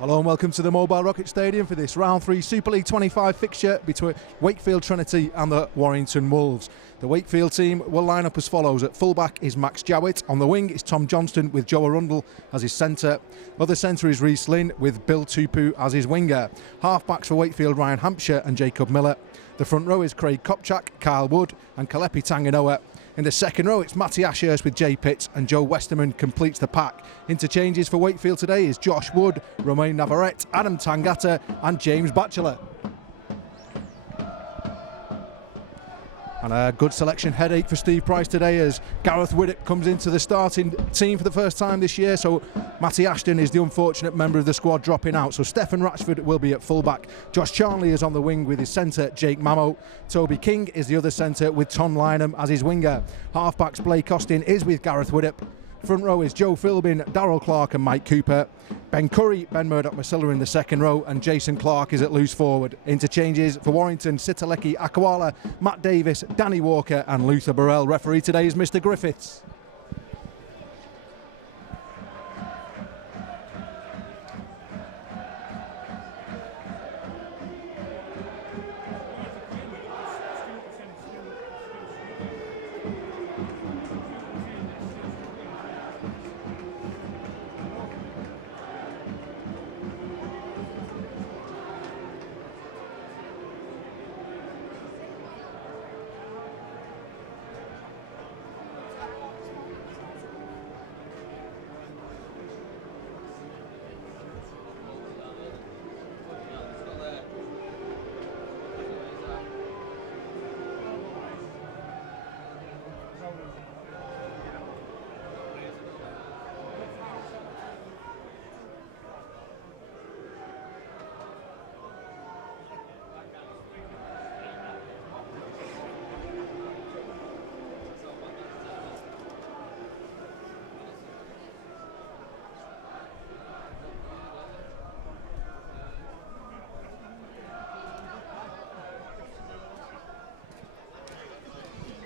Hello and welcome to the Mobile Rocket Stadium for this Round 3 Super League 25 fixture between Wakefield Trinity and the Warrington Wolves. The Wakefield team will line up as follows. At fullback is Max Jowett. On the wing is Tom Johnston with Joe Arundel as his centre. Other centre is Rhys Lynn with Bill Tupu as his winger. Half-backs for Wakefield, Ryan Hampshire and Jacob Miller. The front row is Craig Kopchak, Kyle Wood and Kalepi Tanganoa. In the second row, it's Matty Ashurst with Jay Pitts and Joe Westerman completes the pack. Interchanges for Wakefield today is Josh Wood, Romain Navarrete, Adam Tangata and James Batchelor. And a good selection headache for Steve Price today as Gareth Widdop comes into the starting team for the first time this year. So Matty Ashton is the unfortunate member of the squad dropping out. So Stephen Ratchford will be at fullback. Josh Charnley is on the wing with his centre Jake Mamo. Toby King is the other centre with Tom Lynham as his winger. Halfbacks Blake Austin is with Gareth Widdop. Front row is Joe Philbin, Darryl Clark and Mike Cooper. Ben Curry, Ben Murdoch-Masilla in the second row and Jason Clark is at loose forward. Interchanges for Warrington, Sitaleki Akwala, Matt Davis, Danny Walker and Luther Burrell. Referee today is Mr Griffiths.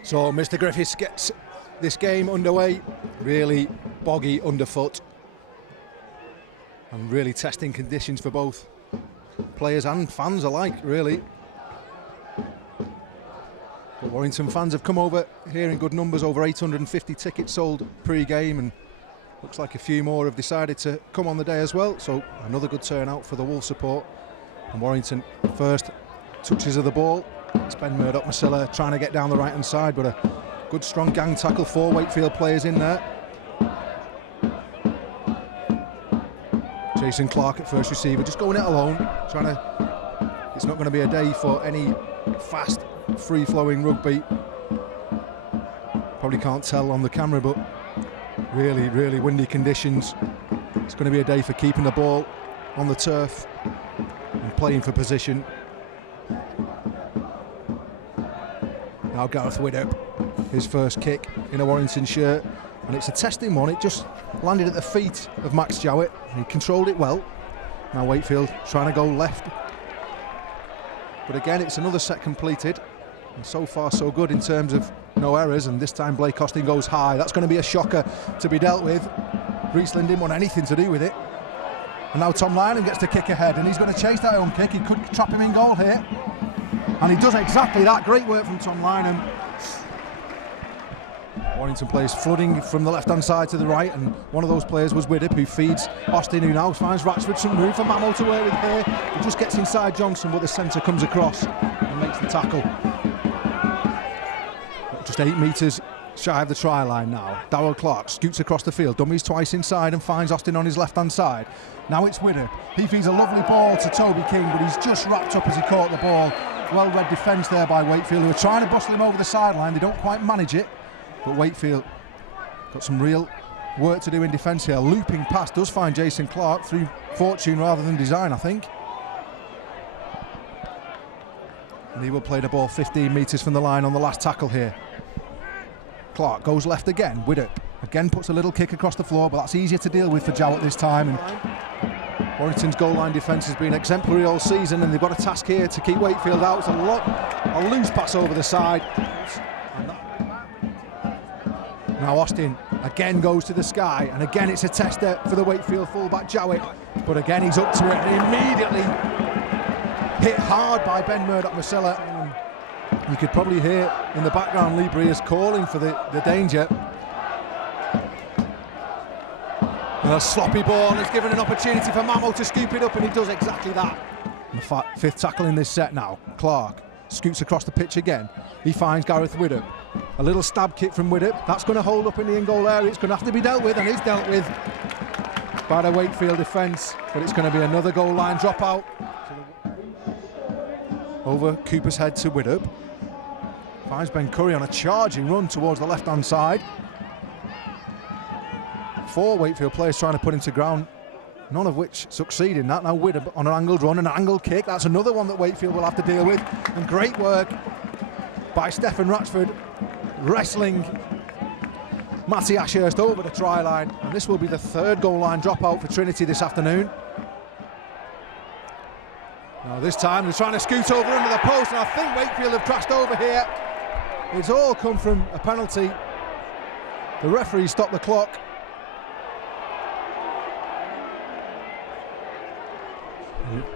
So Mr Griffiths gets this game underway, really boggy underfoot and really testing conditions for both players and fans alike, really. But Warrington fans have come over here in good numbers, over 850 tickets sold pre-game, and looks like a few more have decided to come on the day as well, so another good turnout for the Wolves support. And Warrington first touches of the ball. It's Ben Murdoch-Masilla trying to get down the right-hand side, but a good strong gang tackle, 4 Wakefield players in there. Jason Clark at first receiver, just going it alone, it's not going to be a day for any fast, free-flowing rugby. Probably can't tell on the camera, but really, really windy conditions. It's going to be a day for keeping the ball on the turf and playing for position. Now Gareth Widdop, his first kick in a Warrington shirt, and it's a testing one. It just landed at the feet of Max Jowett, and he controlled it well. Now Wakefield trying to go left, but again it's another set completed, and so far so good in terms of no errors, and this time Blake Austin goes high. That's going to be a shocker to be dealt with. Rhys Lynn didn't want anything to do with it, and now Tom Lynham gets to kick ahead, and he's going to chase that home kick. He could trap him in goal here. And he does exactly that. Great work from Tom Lynham. Warrington players flooding from the left-hand side to the right, and one of those players was Widdop, who feeds Austin, who now finds Ratchford some room for Mamo to work with here. He just gets inside Johnson, but the centre comes across and makes the tackle. Just 8 metres shy of the try line now. Darryl Clark scoots across the field, dummies twice inside and finds Austin on his left-hand side. Now it's Widdop. He feeds a lovely ball to Toby King, but he's just wrapped up as he caught the ball. Well-read defence there by Wakefield, who are trying to bustle him over the sideline. They don't quite manage it, but Wakefield got some real work to do in defence here. Looping pass does find Jason Clark through fortune rather than design, I think. And he will play the ball 15 metres from the line on the last tackle here. Clark goes left again. Widdop again puts a little kick across the floor, but that's easier to deal with for Jowett this time. And Warrington's goal line defence has been exemplary all season, and they've got a task here to keep Wakefield out. It's a loose pass over the side. Now Austin Again goes to the sky, and again it's a tester for the Wakefield fullback Jowett. But again he's up to it, and immediately hit hard by Ben Murdoch-Masella. You could probably hear in the background Lee Breers calling for the danger. And a sloppy ball has given an opportunity for Mamo to scoop it up, and he does exactly that. And the fifth tackle in this set now. Clark scoots across the pitch again. He finds Gareth Widdop. A little stab kick from Widdop. That's going to hold up in the in-goal area. It's going to have to be dealt with, and it's dealt with by the Wakefield defence. But it's going to be another goal line dropout. Over Cooper's head to Widdop. Finds Ben Curry on a charging run towards the left-hand side. 4 Wakefield players trying to put him to ground, none of which succeed in that. Now Widdop on an angled run and an angled kick. That's another one that Wakefield will have to deal with. And great work by Stefan Ratchford, wrestling Matty Ashurst over the try line. And this will be the 3rd goal line dropout for Trinity this afternoon. Now this time they're trying to scoot over under the post, and I think Wakefield have crashed over here. It's all come from a penalty. The referee stopped the clock.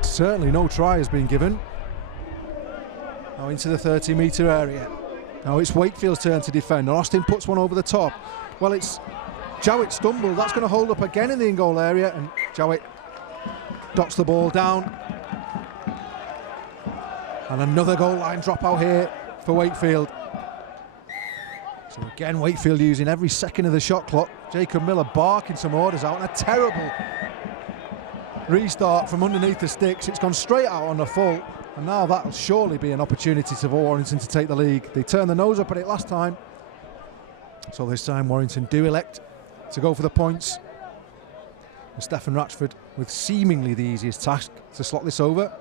Certainly no try has been given. Now into the 30-metre area. Now it's Wakefield's turn to defend, and Austin puts one over the top. Well, it's Jowett stumbled. That's going to hold up again in the in-goal area, and Jowett dots the ball down. And another goal line dropout here for Wakefield. So again, Wakefield using every second of the shot clock. Jacob Miller barking some orders out, and a terrible restart from underneath the sticks. It's gone straight out on the full, and now that'll surely be an opportunity for Warrington to take the league. They turned the nose up at it last time, so this time Warrington do elect to go for the points. And Stefan Ratchford with seemingly the easiest task to slot this over,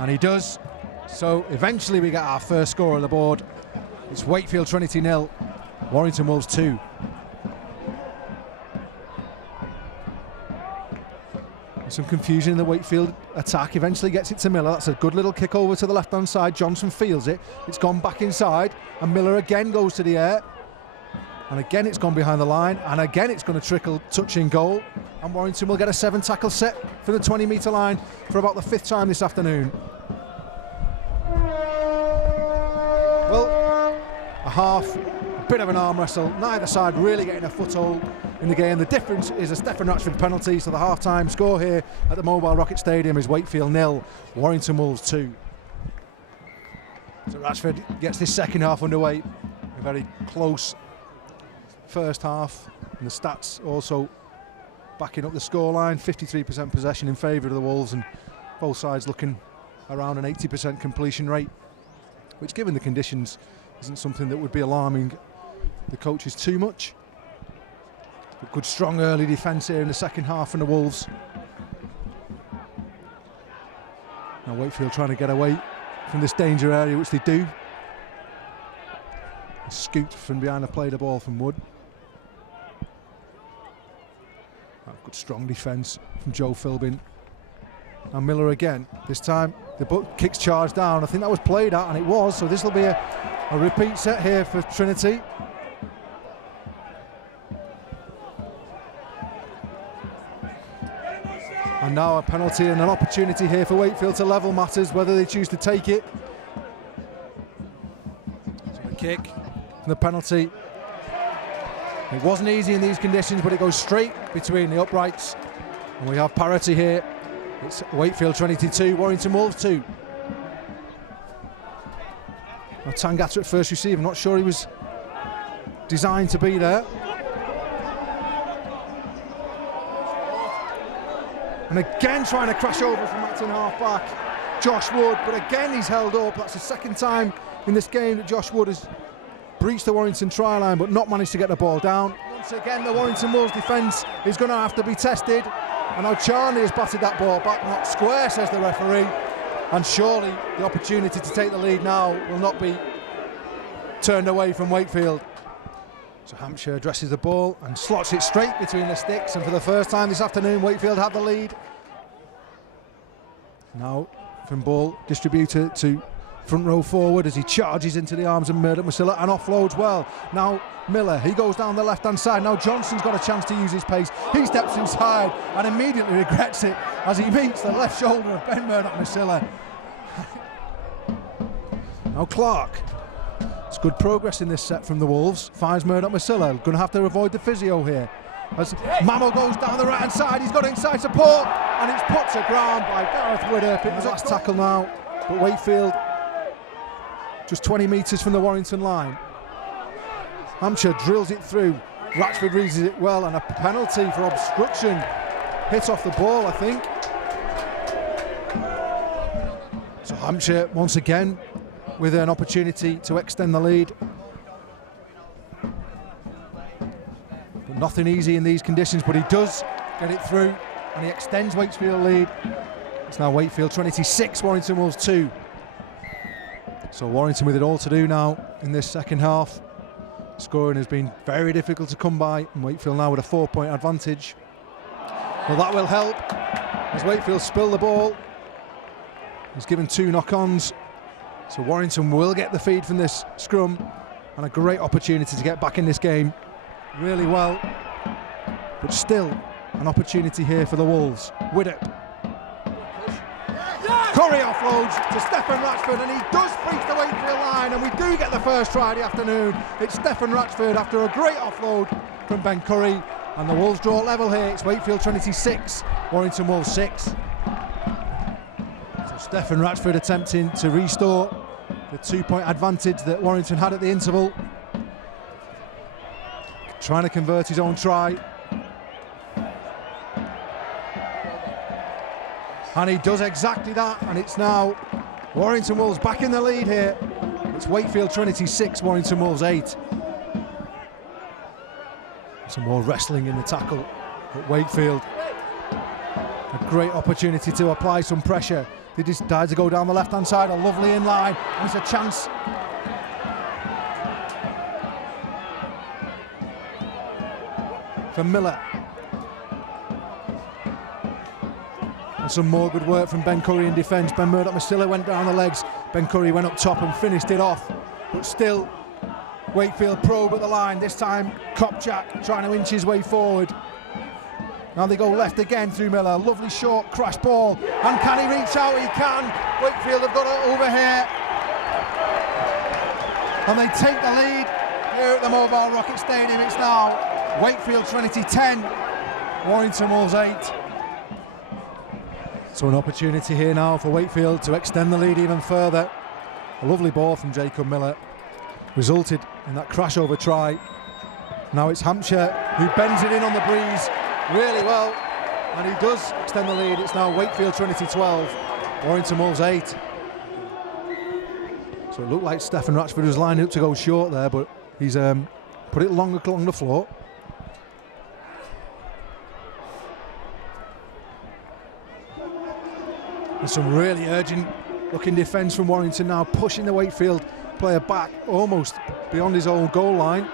and he does. So eventually we get our first score on the board. It's Wakefield Trinity 0, Warrington Wolves 2. Some confusion in the Wakefield attack. Eventually gets it to Miller. That's a good little kick over to the left-hand side. Johnson feels it. It's gone back inside, and Miller again goes to the air. And again it's gone behind the line, and again it's going to trickle touching goal. And Warrington will get a 7-tackle set for the 20-metre line for about the 5th time this afternoon. Well, a half, a bit of an arm wrestle. Neither side really getting a foothold in the game. The difference is a Stefan Ratchford penalty, so the half-time score here at the Mobile Rocket Stadium is Wakefield 0, Warrington Wolves 2. So Ratchford gets this second half underway. A very close first half, and the stats also backing up the scoreline. 53% possession in favour of the Wolves, and both sides looking around an 80% completion rate, which given the conditions isn't something that would be alarming the coaches too much. But good strong early defence here in the second half from the Wolves. Now Wakefield trying to get away from this danger area, which they do. A scoot from behind the play the ball from Wood. Good strong defence from Joe Philbin. Now Miller again. This time the kicks charge down. I think that was played out, and it was. So this will be a repeat set here for Trinity. And now a penalty and an opportunity here for Wakefield to level matters, whether they choose to take it. So the kick and the penalty. It wasn't easy in these conditions, but it goes straight between the uprights. And we have parity here. It's Wakefield Trinity 2, Warrington Wolves 2. Now Tangata at first receive. I'm not sure he was designed to be there. And again trying to crash over from Acton half-back, Josh Wood, but again he's held up. That's the second time in this game that Josh Wood has breached the Warrington try line but not managed to get the ball down. Once again the Warrington Wolves defence is going to have to be tested, and now Charnley has batted that ball back, not square, says the referee, and surely the opportunity to take the lead now will not be turned away from Wakefield. So Hampshire addresses the ball and slots it straight between the sticks, and for the first time this afternoon Wakefield have the lead. Now from ball distributor to front row forward as he charges into the arms of Murdoch-Masila and offloads well. Now Miller, he goes down the left-hand side. Now Johnson's got a chance to use his pace. He steps inside and immediately regrets it as he meets the left shoulder of Ben Murdoch-Masila. Now Clark. It's good progress in this set from the Wolves. Finds Murdoch-Masila. Going to have to avoid the physio here. As Mamo goes down the right-hand side, he's got inside support and it's put to ground by Gareth Widdop. It was last tackle now, but Wakefield just 20 metres from the Warrington line. Hampshire drills it through. Ratchford reads it well, and a penalty for obstruction. Hit off the ball, I think. So Hampshire once again with an opportunity to extend the lead. But nothing easy in these conditions, but he does get it through and he extends Wakefield lead. It's now Wakefield Trinity 6, Warrington Wolves 2. So Warrington with it all to do now in this second half. Scoring has been very difficult to come by, and Wakefield now with a 4-point advantage. Well, that will help as Wakefield spill the ball. He's given 2 knock-ons, so Warrington will get the feed from this scrum, and a great opportunity to get back in this game really well. But still an opportunity here for the Wolves. Widdop. Curry offloads to Stefan Ratchford, and he does breach the Wakefield line, and we do get the first try of the afternoon. It's Stefan Ratchford after a great offload from Ben Curry, and the Wolves draw level here. It's Wakefield Trinity 6, Warrington Wolves 6. So Stefan Ratchford attempting to restore the 2-point advantage that Warrington had at the interval. Trying to convert his own try. And he does exactly that, and it's now Warrington Wolves back in the lead here. It's Wakefield Trinity 6, Warrington Wolves 8. Some more wrestling in the tackle at Wakefield. A great opportunity to apply some pressure. They decide to go down the left-hand side, a lovely in-line, and it's a chance. For Miller. And some more good work from Ben Curry in defence. Ben Murdoch-Masila went down the legs. Ben Curry went up top and finished it off. But still, Wakefield probe at the line. This time, Kopchak trying to inch his way forward. Now they go left again through Miller. Lovely short crash ball. And can he reach out? He can. Wakefield have got it over here. And they take the lead here at the Mobile Rocket Stadium. It's now Wakefield Trinity 10, Warrington Wolves 8. So an opportunity here now for Wakefield to extend the lead even further. A lovely ball from Jacob Miller resulted in that crash over try. Now it's Hampshire who bends it in on the breeze really well, and he does extend the lead. It's now Wakefield Trinity 12, Warrington Wolves 8. So it looked like Stefan Ratchford was lining up to go short there, but he's put it long along the floor. And some really urgent looking defence from Warrington now, pushing the Wakefield player back almost beyond his own goal line.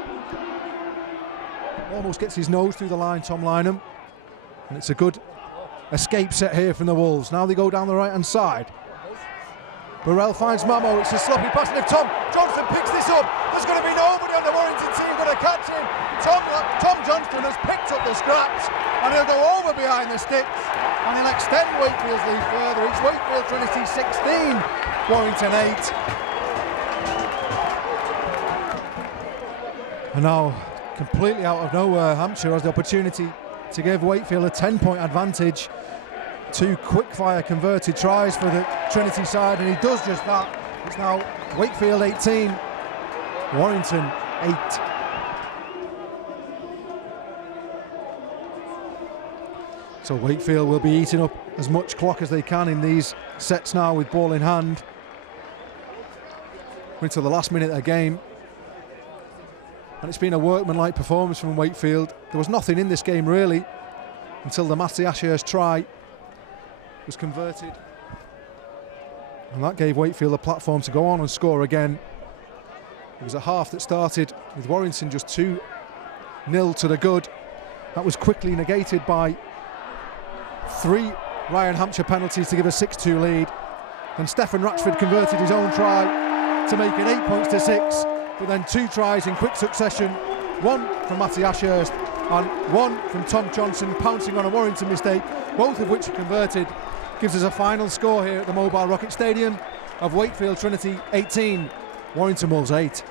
Almost gets his nose through the line, Tom Lynham. And it's a good escape set here from the Wolves. Now they go down the right-hand side. Burrell finds Mamo, it's a sloppy pass, and if Tom Johnston picks this up, there's going to be nobody on the Warrington team going to catch him. Tom Johnston has picked up the scraps, and he'll go over behind the sticks, and he'll extend Wakefield's lead further. It's Wakefield Trinity 16, Warrington 8. And now, completely out of nowhere, Hampshire has the opportunity to give Wakefield a 10-point advantage. 2 quick-fire converted tries for the Trinity side, and he does just that. It's now Wakefield 18, Warrington 8. So Wakefield will be eating up as much clock as they can in these sets now with ball in hand. We're into the last minute of the game. And it's been a workmanlike performance from Wakefield. There was nothing in this game really until the Matty Ashurst try was converted. And that gave Wakefield a platform to go on and score again. It was a half that started with Warrington just 2-0 to the good. That was quickly negated by 3 Ryan Hampshire penalties to give a 6-2 lead. And Stefan Ratchford converted his own try to make it 8 points to 6, but then 2 tries in quick succession, one from Matty Ashurst and one from Tom Johnson, pouncing on a Warrington mistake, both of which are converted. Gives us a final score here at the Mobile Rocket Stadium of Wakefield Trinity 18, Warrington Wolves 8.